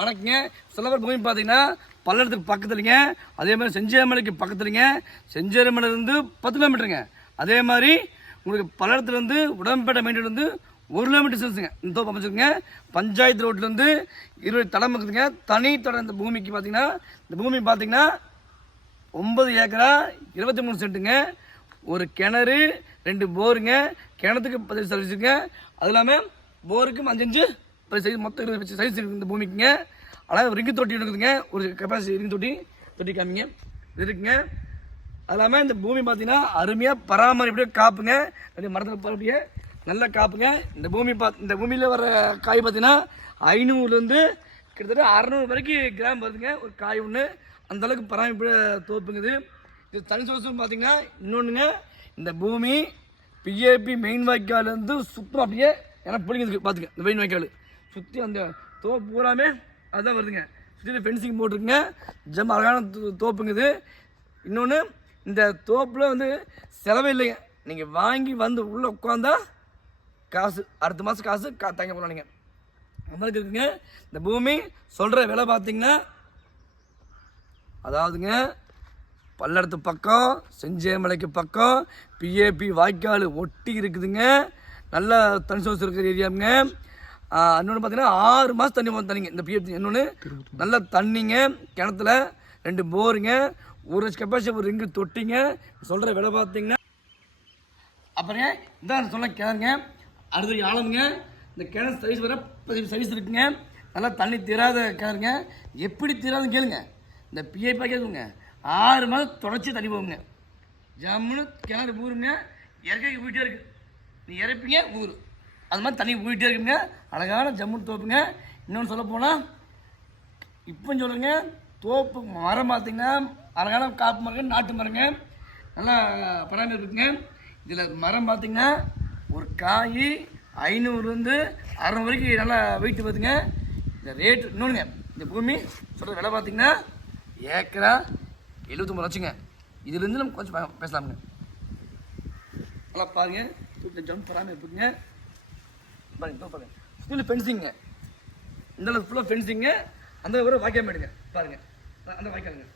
வணக்கங்க. சிலவர் பூமி பார்த்தீங்கன்னா பல்லடத்துக்கு பக்கத்துலங்க. அதே மாதிரி செஞ்சேமலைக்கு பக்கத்துலங்க. செஞ்சேமலையிலேருந்து பத்து கிலோமீட்டருங்க அதே மாதிரி உங்களுக்கு பல்லடத்துலேருந்து உடம்பேட்டை மெயின் வந்து ஒரு கிலோமீட்டர் செல்ஸுங்க இந்த தோப்பு அமைச்சிருங்க பஞ்சாயத்து ரோட்லேருந்து இருபது தடம் இருக்குதுங்க. தனி தடம் இந்த பூமிக்கு பார்த்தீங்கன்னா இந்த பூமி பார்த்தீங்கன்னா ஒன்பது ஏக்கரா இருபத்தி மூணு சென்ட்டுங்க ஒரு கிணறு ரெண்டு போருங்க. கிணத்துக்கு பதினஞ்சு சர்வீஸுங்க அது இல்லாமல் போருக்கும் அஞ்சஞ்சு இப்போ சைஸ் மொத்தம் இருபது சைஸ் இருக்குது இந்த பூமிக்குங்க. அதாவது ரிங்கு தொட்டி இருக்குதுங்க. ஒரு கெப்பாசிட்டி ரிங்கு தொட்டி தொட்டி காமிங்க. இது இருக்குங்க. அது இல்லாமல் இந்த பூமி பார்த்தீங்கன்னா அருமையாக பராமரிப்படியே காப்புங்க. அப்படியே மரத்தில் பரப்பிய நல்ல காப்புங்க. இந்த பூமி பா இந்த பூமியில் வர காய் பார்த்தீங்கன்னா ஐநூறுலேருந்து கிட்டத்தட்ட அறநூறு வரைக்கும் கிராம் வருதுங்க. ஒரு காய் ஒன்று அந்தளவுக்கு பராமரிப்பு தோப்புங்குது இது. தனி சோர்ஸ்னு பார்த்தீங்கன்னா இன்னொன்றுங்க இந்த பூமி பிஏபி மெயின் வாய்க்காலேருந்து சுத்தம் அப்படியே எனக்கு பிடிங்கிறதுக்கு பார்த்துங்க இந்த மெயின் வாய்க்கால். சுற்றி அந்த தோப்பு பூராமே அதுதான் வருதுங்க. சுற்றி ஃபென்சிங் போட்டிருக்குங்க. ஜம் அழகான தோ- இன்னொன்று இந்த தோப்பில் வந்து செலவே இல்லைங்க. நீங்கள் வாங்கி வந்து உள்ளே உட்காந்தா காசு அடுத்த மாதம் காசு கா தங்க போகலாம் நீங்கள் மாதிரி இருக்குங்க. இந்த பூமி சொல்கிற விலை பார்த்தீங்கன்னா அதாவதுங்க பல்லடத்து பக்கம் செஞ்சேமலைக்கு பக்கம் பிஏபி வாய்க்கால் ஒட்டி இருக்குதுங்க. நல்ல தனி சோர்ஸ் இருக்கிற ஏரியாவுங்க இன்னொன்று பார்த்தீங்கன்னா ஆறு மாதம் தண்ணி வந்து தண்ணிங்க. இந்த பிஏபி இன்னொன்று நல்ல தண்ணிங்க கிணத்துல ரெண்டு போருங்க ஒரு லட்சம் கெப்பாசிட்டி ஒரு ரிங்கு தொட்டிங்க. சொல்கிற விலை பார்த்தீங்கன்னா அப்புறம் இதான் சொன்ன கிணறுங்க. அடுத்த ஆழமுங்க. இந்த கிணறு சைஸ் வர சைஸ் இருக்குங்க. நல்லா தண்ணி தீராத கிணறுங்க. எப்படி தீராதுன்னு கேளுங்க. இந்த பிஐப்பா கேளுங்க. ஆறு மாதம் தொடச்சி தண்ணி போகுங்க. ஜம்முன்னு கிணறு ஊருங்க. இறக்கி போயிட்டே இருக்கு. நீ இறப்பீங்க ஊரு. அது மாதிரி தண்ணி போயிட்டே இருக்குங்க. அழகான ஜம்முன் தோப்புங்க. இன்னொன்று சொல்ல போனால் இப்போ சொல்லுங்க தோப்பு மரம் பார்த்தீங்கன்னா அழகான காப்பு மரங்க நாட்டு மரங்க. நல்லா பராமரிப்புங்க இதில் மரம் பார்த்தீங்கன்னா ஒரு காய் ஐநூறுலேருந்து அறநூறு வரைக்கும் நல்லா வெயிட் பார்த்துங்க இந்த ரேட் இன்னொன்றுங்க இந்த பூமி சொல்கிற விலை பார்த்தீங்கன்னா ஏக்கரா எழுபத்தொம்பது லட்சங்க. இதுலேருந்து நம்ம கொஞ்சம் பேசலாமுங்க. நல்லா பாருங்க ஜம்ப் பராமரிப்புங்க பாருங்க பாருங்க. சுற்றிலும் ஃபென்சிங்க இந்த அளவுக்கு ஃபுல்லாக ஃபென்சிங்க அந்த ஒரு வாக்கியம் எடுங்க பாருங்க. அந்த வாய்க்காலுங்க.